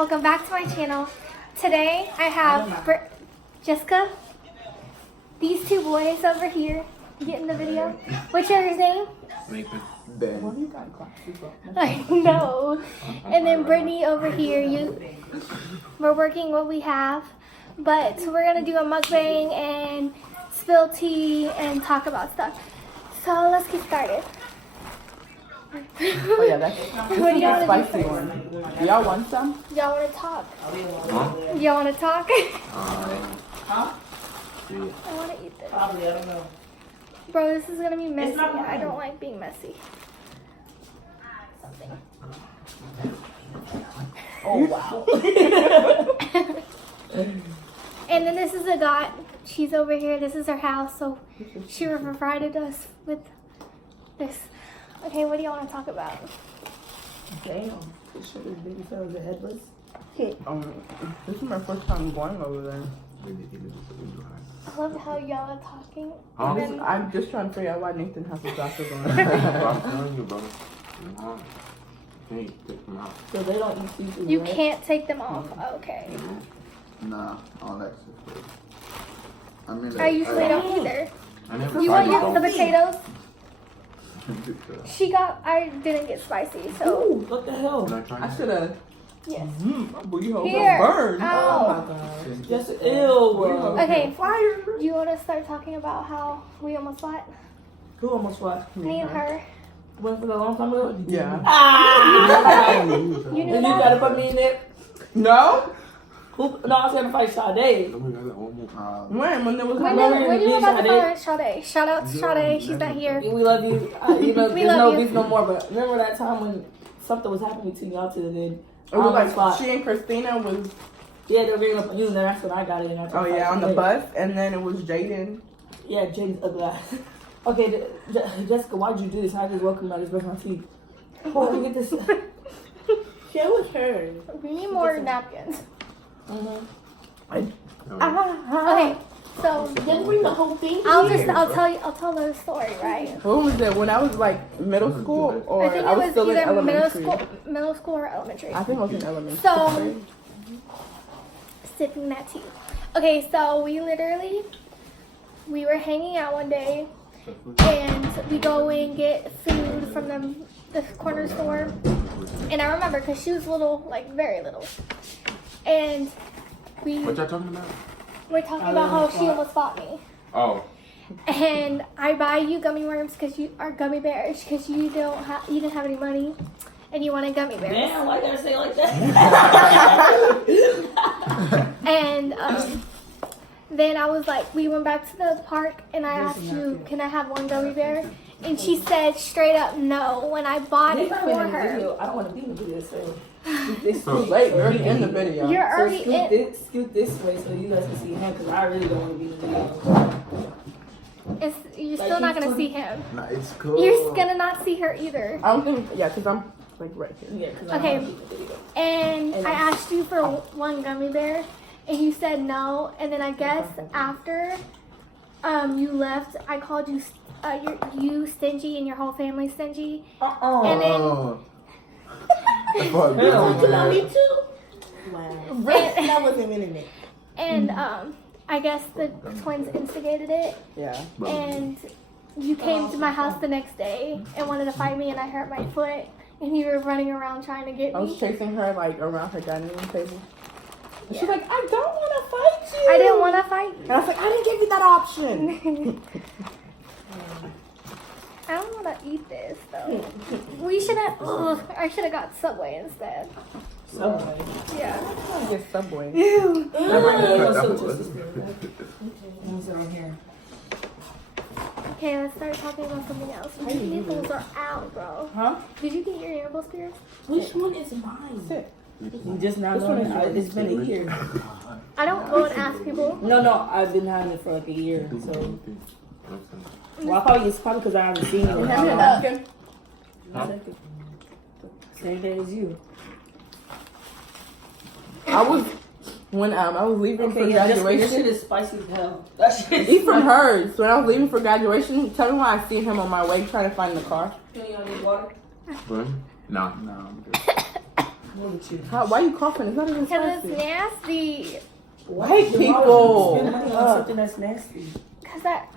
welcome back to my channel. Today I have Jessica, these two boys over here, get in the video. What's your name? Ben. I know. And then Brittany over here, we're working what we have. But we're gonna do a mukbang and spill tea and talk about stuff. So let's get started. Oh yeah, that's What do y'all want to spicy do one. Do y'all want some? Y'all want to talk? Huh? Y'all want to talk? Huh? I want to eat this. Probably, I don't know. Bro, this is gonna be messy. not I mine. don't like being messy. Oh wow. And then this is a got. She's over here. This is her house. So she provided us with this. Okay, what do y'all want to talk about? Damn. This shit is baby fellas are headless. This is my first time going over there. I love how y'all are talking. Huh? And then, I'm just trying to figure out why Nathan has his glasses on. I'm telling you, bro. Hey, take them out. So they don't eat seafood, you right? can't take them off. Okay. Nah, all that shit. I mean, I usually don't either. I never You tried want it. the potatoes? She I didn't get spicy, so Ooh, what the hell? Can I try I it? should have. yes. My booty hole Here. got burned. Oh Ow. my god. Just ill, bro. Okay. Fire. Do you want to start talking about how we almost fought? Who almost what? Me and her. Went for a long time ago? Yeah. Ah! You And knew you that? gotta put me in there? No? Who? No, I was gonna fight Sade. Oh my God, that one more. When there was When Remember did you you about to Sade? find Sade? Shout out to Sade. She's not here. We love you. You know, We there's love no you. beef no more, but remember that time when something was happening between y'all two and then It was like fought. she and Christina was, Yeah, they were bringing up on you and then that's when I got it. And I oh yeah, on the Sade. bus, and then it was Jaden. Yeah, Jaden's ugly ass. Okay, Jessica, why'd you do this? I just woke up and I just brushed my teeth. Oh, let me get this. Yeah, it was her. We need more napkins. Mm-hmm. Okay, so Didn't bring the whole thing. I'll tell the story, right? What was it? When I was like middle school, or I think I it was was still in either elementary. middle school or elementary. I think I was in elementary. So, sipping that tea. Okay, so we were hanging out one day, and we go and get food from the corner store. And I remember because she was little, like very little, and What y'all talking about? we're talking about how she almost fought me. Oh. And I buy you gummy worms or gummy bears because you didn't have any money, and you wanted gummy bears. Damn, why you gotta say it like that? And then I was like, we went back to the park, and I asked you, can I have one gummy bear? And she said straight up no when I bought it He's not even for in the her. video. I don't want to be in the video, so It's too late. We're already in the video. You're so already in. scoot this way so you guys can see him because I really don't want to be in the video. You're Like, still not he's gonna too- see him. Nah, it's cool. You're gonna not see her either. I don't think, yeah, because I'm like right here. Yeah, because Okay. I don't want to be in the video. And And I then- asked you for one gummy bear, and you said no. And then I guess after you left, I called you you stingy and your whole family stingy. And then Oh. Hell, Fuck, you love me man. too? Wow. That wasn't in it. and I guess the twins instigated it. Yeah. And you came to my house the next day and wanted to fight me, and I hurt my foot, and you were running around trying to get I was me. chasing her like around her dining room table. And she's Yeah. like, I don't want to fight you. I didn't want to fight And I was like, I didn't give you that option. you. I don't want to eat this though. We should have. I should have got Subway instead. Subway. Yeah. I want to get Subway. Ew. Okay, let's start talking about something else. My nipples are out, bro. Huh? Did you get your nipples pierced? Which one is mine? Sit. You just now This one knowing is yours. it's been a year. I don't go and ask people. No, I've been having it for like a year. So, well, it's probably because I haven't seen it. in Hand me a a napkin. Same day as you. When I was leaving for Okay, yeah, this shit graduation. is spicy as hell. That shit is Eat from hers. When I was leaving for graduation, tell me why I see him on my way trying to find the car. Can you need water? What? No. Nah, I'm good. Look at you. Why are you coughing? It's not even Because spicy. it's nasty. White Why people. would you spend money on something that's nasty? Because that.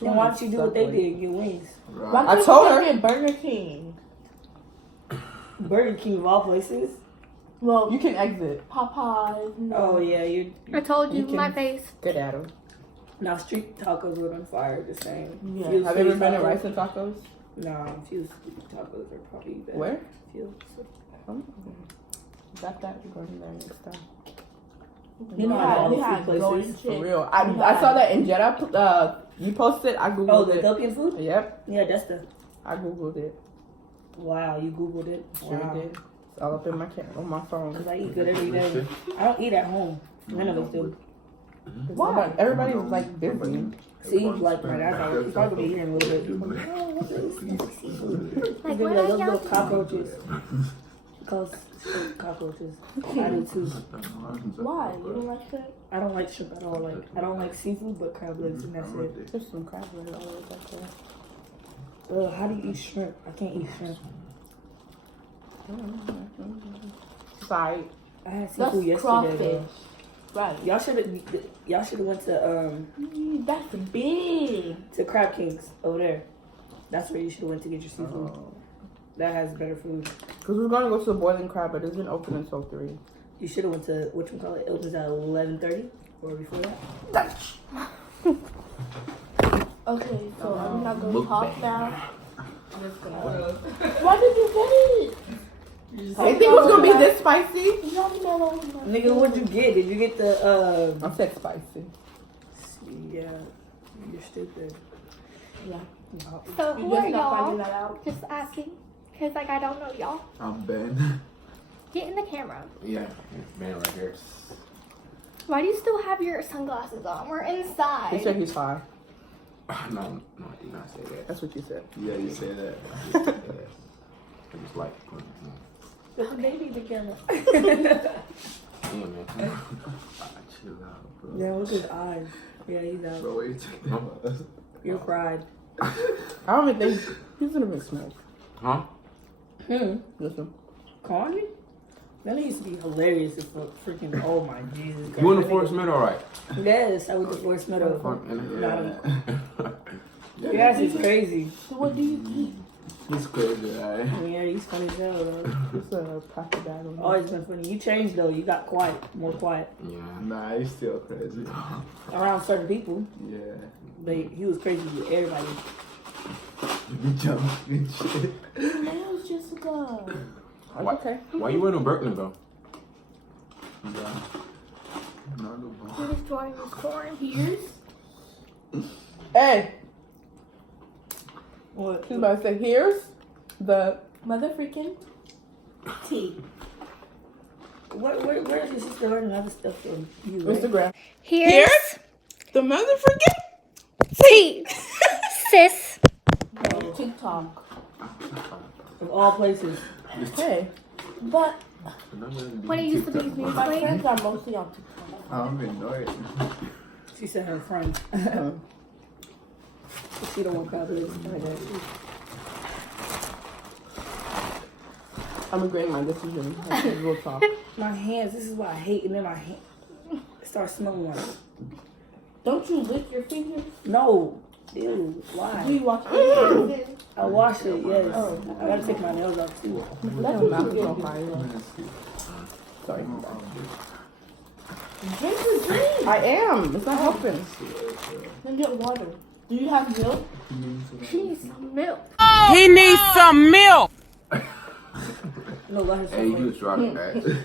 Then why don't you do what they did? Get wings. Right. I told her. Get Burger King. Burger King of all places. Well, You can exit. Popeyes. No. Oh yeah, you. I told you, You can- my face. Good at him. Now street tacos would on fire the same. Yeah. Fuse Have you ever street been to tacos- Rice and Tacos? No, Fuse tacos are probably better. Where? Fuse. Got that. We're going there next time. You know all we the had food golden places. For chick. real. I saw that in Jeddah. You posted. I Oh, googled the it. Ethiopian food? Yep. Yeah, that's the. I googled it. Wow, you googled it. Sure Wow. did. It's all up in my on my phone. Cause I eat good every day. I don't eat at home. None of us do. Why? Everybody's like busy. See, like my dad's not working. He's probably gonna be here in a little bit. Oh, what's this? Like, Give what me are those little y'all cockroaches. Cause cockroaches. I do too. Why? You don't like shrimp? I don't like shrimp at all. Like I don't like seafood, but crab legs, and that's it. There's some crab legs all over back there. How do you eat shrimp? I can't eat shrimp. Side. I had That's seafood yesterday. crawfish. Though. Right. Y'all should have went That's big. to Crab Kings over there. That's where you should have went to get your seafood. That has better food. Because we're going to go to the Boiling Crab, but it doesn't open until 3. You should have went to whatchamacallit. It opens at 11:30 or before that. Okay, so I'm not gonna talk now. Just gonna Why did you get it? I think it was going to be this spicy. You don't know. Nigga, what'd you get? Did you get the I said spicy. Yeah, you're stupid. Yeah. So You who are just not finding y'all? that out. Just asking. Because, like, I don't know y'all. I'm Ben. Get in the camera. Yeah, man, right here. Why do you still have your sunglasses on? We're He inside. said he's high. No, I did not say that. That's what you said. Yeah, you say that. It was like, Put the baby together. yeah, man. Chill out, bro. Yeah, look at his eyes. Yeah, he's out. Bro, what you talking about? You cried. I don't even think he's going to be smoke. Huh? Listen. Carney? That used to be hilarious as fuck. Freaking, oh my Jesus. You in the Forest Meadow, right? Yes, I went to Forest Meadow. Yeah. Yes, it's crazy. So what do you eat? He's crazy, right? Yeah, he's funny as hell, though. It's a plastic bag. on Always been funny. You changed, though. You got quiet. More quiet. Yeah. Nah, he's still crazy. Around certain people. Yeah. But he was crazy with everybody. You be jumping and shit. Your nails, Jessica. It's okay. Why you wearing a Birkenau? Yeah. No, no, bro. We're destroying this corn. Ears? Hey, What? he's about to say, here's the... Mother freaking tea. Where's your sister learning other stuff from you? Right? Instagram. Here's The motherfucking... tea. Sis. TikTok. Of all places. Hey. But When it used to be my Newsweek. friends are mostly on TikTok. I don't even know it. She said her friends. She don't want crab legs. I'm regretting my decision. I said real talk. My hands, this is what I hate, and then my hand starts smelling like. Don't you lick your fingers? No. Ew, Do why? you wash your hands? I wash it, yes. Oh. I gotta take my nails off too. That's Your what mouth you is on do. fire. Sorry. Drink the drink. I am. It's not helping. Then get water. Do you have milk? She needs some milk. He needs some milk. No, let her Hey, you say. was rocking that.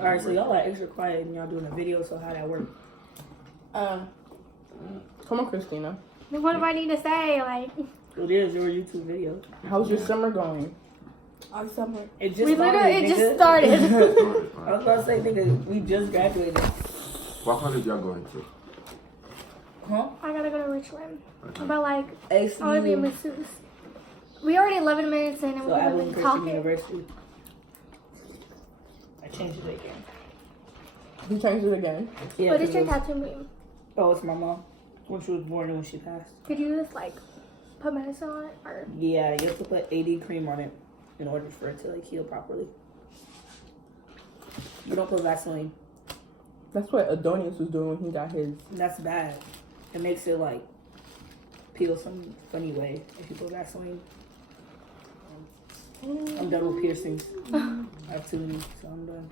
Alright, so y'all are extra quiet and y'all doing a video, so how that work? Come on, Christina. What do I need to say? Like, It is your YouTube video. How's your summer going? On summer. It just we started, literally, it nigga. just started. I was about to say, nigga, we just graduated. What college y'all going to? Huh? I gotta go to Richland. But like, I ACU. wanna be a masseuse. We already 11 minutes in and So we've Abilene been Christian talking. University. I changed it again. You changed it again. Yeah, What does 'cause your it was- tattoo mean? Oh, it's my mom. When she was born and when she passed. Could you just like put medicine on it or? Yeah, you have to put AD cream on it. in order for it to like heal properly. You don't put Vaseline. That's what Adonis was doing when he got his. That's bad. It makes it like peel some funny way if you put Vaseline. I'm done with piercings. I have too many, so I'm done.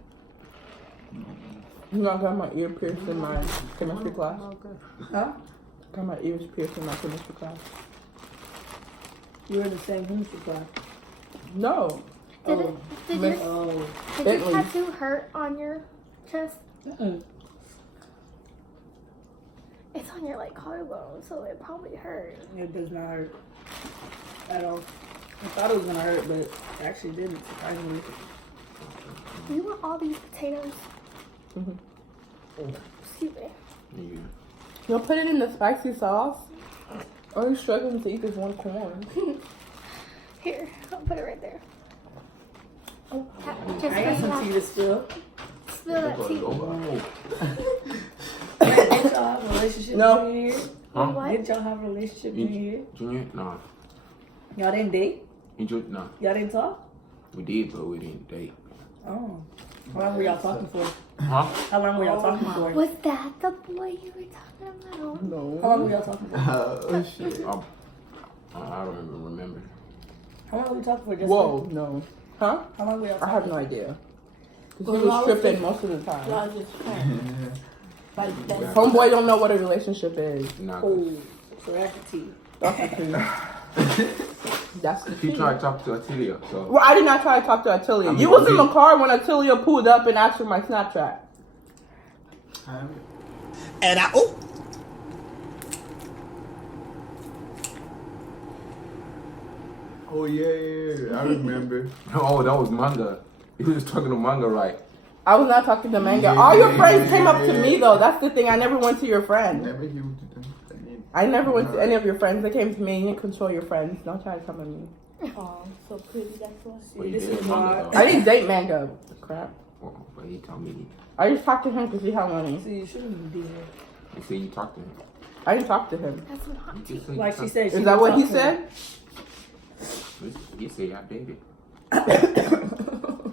You know, I got my ear pierced in my chemistry class. Huh? Got my ears pierced in my chemistry class. You were in the same chemistry class. No. Did it? Did your Oh. Bentley. tattoo hurt on your chest? Mm-mm. It's on your like collarbone, so it probably hurt. It does not hurt at all. I thought it was gonna hurt, but it actually didn't, surprisingly. You want all these potatoes? Mm-hmm. Excuse me. Yeah. You'll put it in the spicy sauce. Or you struggling to eat this one corn. Here, I'll put it right there. Oh, just I got some tea to spill. spill that tea. Oh. Did y'all have a relationship No. in here? Huh? What? Did y'all have a relationship in here? Junior? Nah. Y'all didn't date? Nah. Y'all didn't talk? We did, but we didn't date. Oh. How long were y'all talking for? Huh? How long were y'all talking for? Was that the boy you were talking about? No. How long were y'all talking for? Oh shit. I don't even remember. How long were you talking for, Jessica? Whoa, no. Huh? How long were y'all I talking have no idea. Because Well, he was I was stripping most of the time. Y'all just friends. Like that's Homeboy don't know what a relationship is. Nah. Oh, so that's the tea. That's the tea. That's the He tea. tried to talk to Atilia, so. Well, I did not try to talk to Atilia. I'm You was in gonna the car when Atilia pulled up and asked for my Snapchat. And I, oh, Oh yeah, I remember. Oh, that was manga. He was just talking to manga, right? I was not talking to Manga. All your friends came up to me though. That's the thing. I never went to your friends. Never hear what you think. I never went to any of your friends. They came to me. You control your friends. Don't try to come at me. oh, so pretty. That's why. But he This did is manga, why. though. I didn't date Manga. Crap. Well, but he told me. I just talked to him because he had money. So you shouldn't even be here. He said you talked to him. I didn't talk to him. That's some hot You tea. just said Like you she said, she Is that what he talked to him. said? You said y'all dated.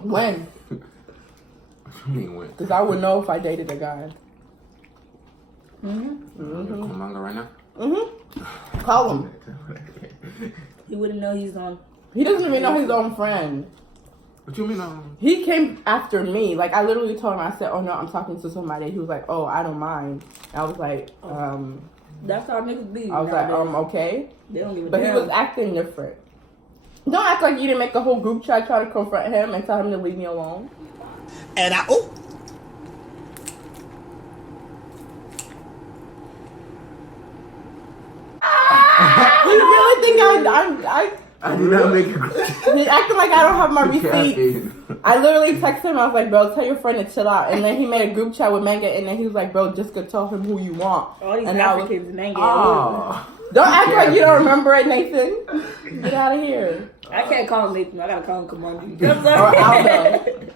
When? What you mean when? Because I would know if I dated a guy. You're on manga right now? Mm-hmm. Call him. He wouldn't know he's on. He doesn't even know his own friend. What you mean? He came after me. Like, I literally told him, I said, oh, no, I'm talking to somebody. He was like, oh, I don't mind. And I was like, That's how niggas be. I was like, nowadays. okay. They don't give a But he damn. was acting different. Don't act like you didn't make a whole group chat try to confront him and tell him to leave me alone. and I, oh, He really think I did not make it. he acting like I don't have my receipts. Caffeine. I literally texted him. I was like, bro, tell your friend to chill out. And then he made a group chat with Manga, and then he was like, bro, just go tell him who you want. All these And I was- Africans, man, get Oh. Don't act like you don't remember it, Nathan. Get out of here. I can't call him Nathan. I gotta call him Kamandi. Or Aldo.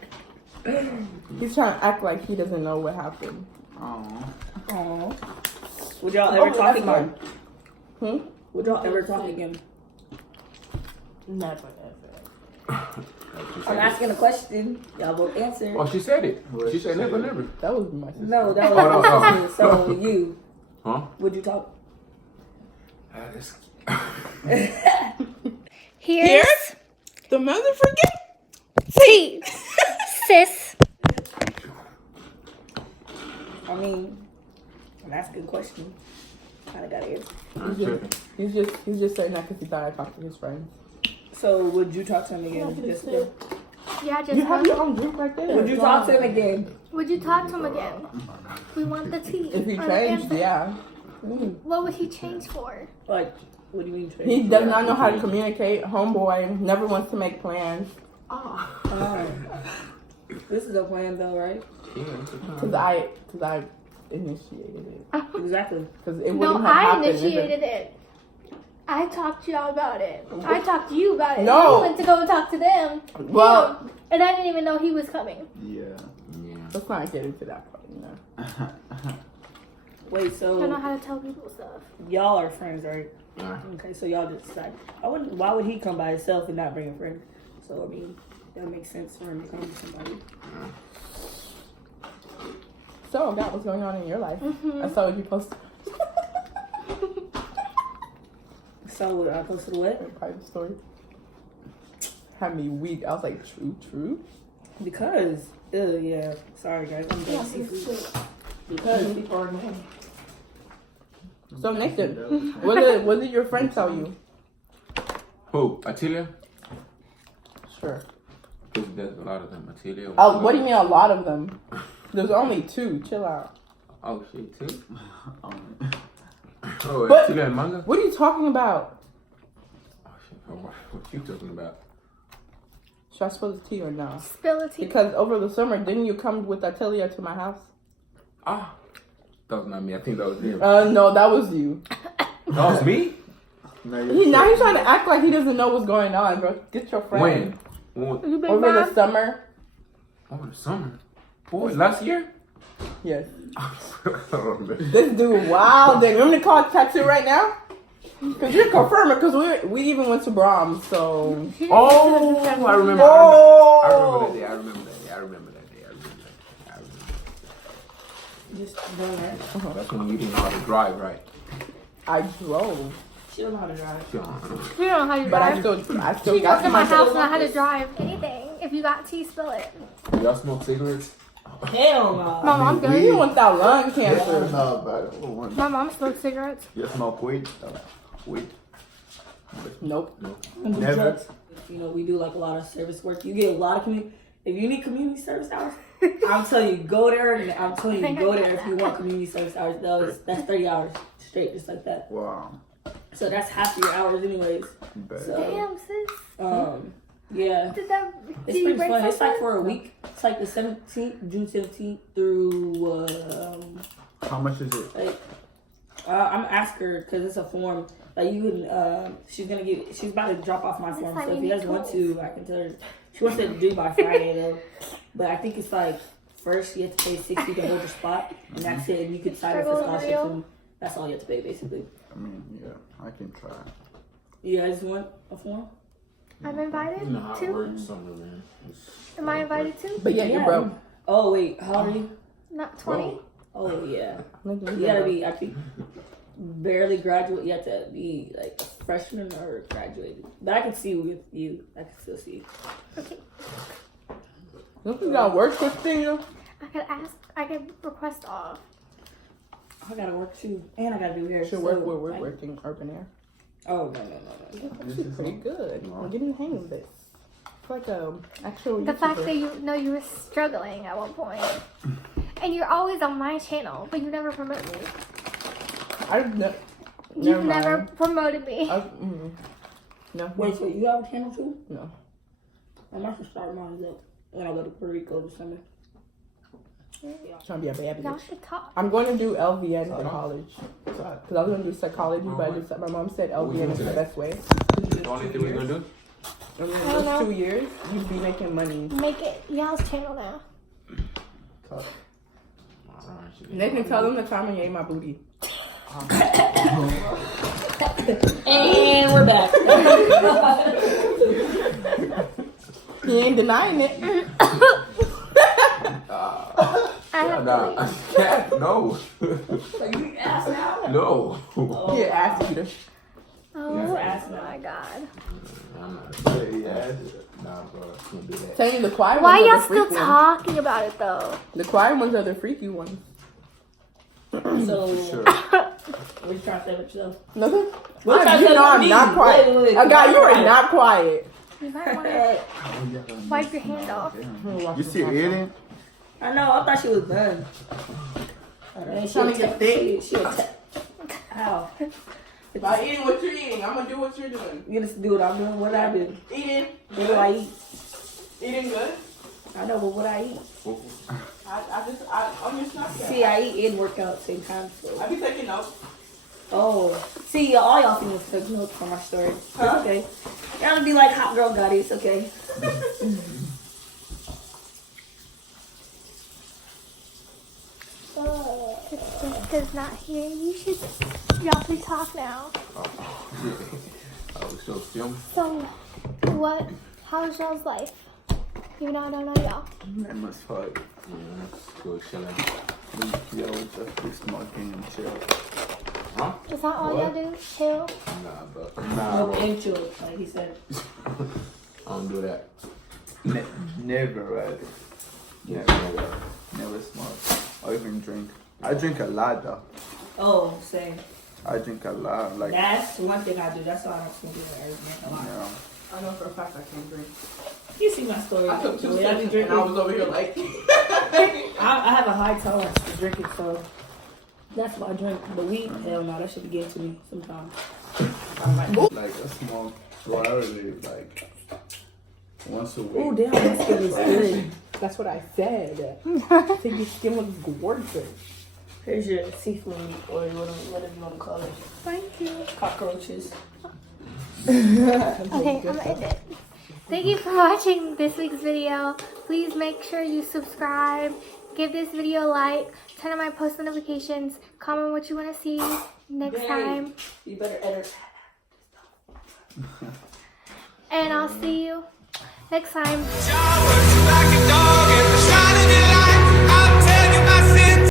He's trying to act like he doesn't know what happened. Oh. Aw. Would y'all ever talk that's again? Hmm? Would y'all ever talk again? Never ever. I'm asking a question. Y'all both answer. Oh, she said it. She said never, never. That was my sister. No, that Oh, no, was no. my question. So you, Huh? would you talk? Here's The motherfucker. tea, sis. I mean, I'm asking a question. Kinda gotta answer. I'm tripping. He's just saying that because he thought I talked to his friends. So would you talk to him again? Jessica? Yeah, You have just your own drink right there. Would you talk to him again? would you talk to him again? We want the tea. If he or the changed, answer. yeah. What would he change for? Like, what do you mean? He does not know how to communicate. Homeboy never wants to make plans. This is a plan, though, right? Yeah, it's a Because I initiated it. Exactly. Because it No, wouldn't have I happened. initiated it. I talked to y'all about it. I talked to you about it. No. You went to go and talk to them. Well- Him. And I didn't even know he was coming. Yeah. Yeah. Let's not get into that part, you know. Wait, I don't know so how to tell people stuff. y'all are friends, right? Yeah. Okay, so y'all just decide. Why would he come by himself and not bring a friend? So, I mean, that makes sense for him to come to somebody. So that was going on in your life. I saw you post So, I posted what? a private story. Had me weak. I was like, true. Because, yeah. Sorry, guys. I'm done seafood. Because people are annoying. So Nathan, what did your friend tell you? Who? Atilia? Sure. Because there's a lot of them. Atilia. Oh, what do you mean a lot of them? There's only 2. Chill out. Oh, shit, too? Um, Oh, But- Atilia and Manga? What are you talking about? Oh, shit. Oh, what you talking about? Should I spill the tea or no? Spill the tea. Because over the summer, didn't you come with Atelier to my house? Ah. That was not me. I think that was him. No, that was you. That was me? now Now he's trying to act like he doesn't know what's going on, bro. Get your friend. When? You big Over the mom? summer? Over the summer. Boy, last year? Yes. Oh, man. This dude, wow. Then you want me to call Tattoo right now? Because you're confirming, because we even went to Brahms, so. Oh, I remember. Oh! I remember that day. I remember that day. Just done that. That's when you didn't know how to drive, right? I drove. She don't know how to drive. You don't know how you But I drive. still She got goes to my my house and I had to drive anything. If you got tea, spill it. Y'all smoke cigarettes? Hell no. My mom You does. don't want that lung Yeah, cancer. no, but My mom smokes cigarettes. you smoke weed? Weed? Nope. And Never. drugs. You know, we do like a lot of service work. You get a lot of community. If you need community service hours, I'm telling you, go there. And I'm telling you, go there if you want community service hours. That's 30 hours straight, just like that. Wow. So that's half of your hours, anyways. Bad. So, Damn, sis. yeah. Did that? It's Did you pretty break fun. It's like something? for a week. It's like the 17th, June 17th through, How much is it? like, I'm asking her because it's a form. Like you can, she's about to drop off my form. So if you guys want to, I can tell her. She wants to do by Friday though. But I think it's like, first you have to pay $60 to hold your spot. And that's it. And you can sign up for Struggle scholarships real. and that's all you have to pay basically. I mean, yeah, I can try. You guys want a form? I'm invited You know how it too. works, summer, man. Am I invited too? But yeah, you're broke. Oh wait, how old are you? Not 20. Oh yeah. Nigga, You gotta be, I think, barely graduate. You have to be like a freshman or graduated. But I can see with you. I can still see. Okay. Don't you got work, Christina? I could request off. I gotta work too, and I gotta do hair. Should work where we're working, Urban Air. Oh no. This is pretty good. We're getting the hang of this. It's like actual The fact YouTuber. that you were struggling at one point, and you're always on my channel, but you never promote me. You've never promoted me. No. Wait, so you have a channel too? No. I might just start mine up when I go to Puerto Rico this summer. Trying to be a bad Y'all bitch. should talk. I'm going to do LVN for college. Because I was going to do psychology, but my mom said LVN is the best way. The only thing we're gonna do? And in I don't know. those 2 years, you'd be making money. Make it y'all's channel now. They can tell them the time when you ate my booty. And we're back. He ain't denying it. I have to leave. No. You asked now? No. He an ass eater. Oh ass my god. I'm not. Yeah. Nah, bro. Can't do that. Tell you the quiet Why ones are y'all the still freaky ones. talking about it though? The quiet ones are the freaky ones. So, Sure. what you trying to say with yourself? Nothing? What you You know I'm me? not quiet. Wait. Oh God, you are not quiet. You might want to wipe your hand off. You still eating? I know. I thought she was done. And Trying to get thick. She Ow. By eating what you're eating, I'm gonna do what you're doing. You just do what I'm doing. What I do? Eating. What do I eat? Eating good. I know, but what I eat? I'm just not See, I eat and work out at the same time. So. I be taking notes. Oh, see, all y'all think it's took notes from my story. Huh? It's okay. Y'all be like hot girl Gotti. It's okay. Jessica's not here. Y'all should talk now. Oh, we still filming? So, what How's y'all's life? Even though I don't know y'all. Man, must fight. Go chilling. We always just be smoking and chill. Huh? Is that all y'all do? Chill? Nah, bro. Smoke and chill, like he said. I don't do that. Never, right? Yeah, Never smoke or even drink. I drink a lot though. Oh, same. I drink a lot. Like, That's one thing I do. That's why I don't smoke it. I drink a lot. yeah. I know for a fact I can't drink. You see my story. I took 2 The way I be sips drinking. and I was over here like. I have a high tolerance to drinking, so that's why I drink. But weed, hell no, that should be getting to me sometimes. I'm like, oh, Like I smoke rarely, like once a week. Oh damn, your skin is good. That's what I said. I think your skin looks gorgeous. here's your seafood or whatever you want to call it. Thank you. Cockroaches. Okay, I'm gonna end it. Thank you for watching this week's video. Please make sure you subscribe, give this video a like, turn on my post notifications, comment what you want to see next time, You better edit. and I'll see you next time. Like a dog and trying to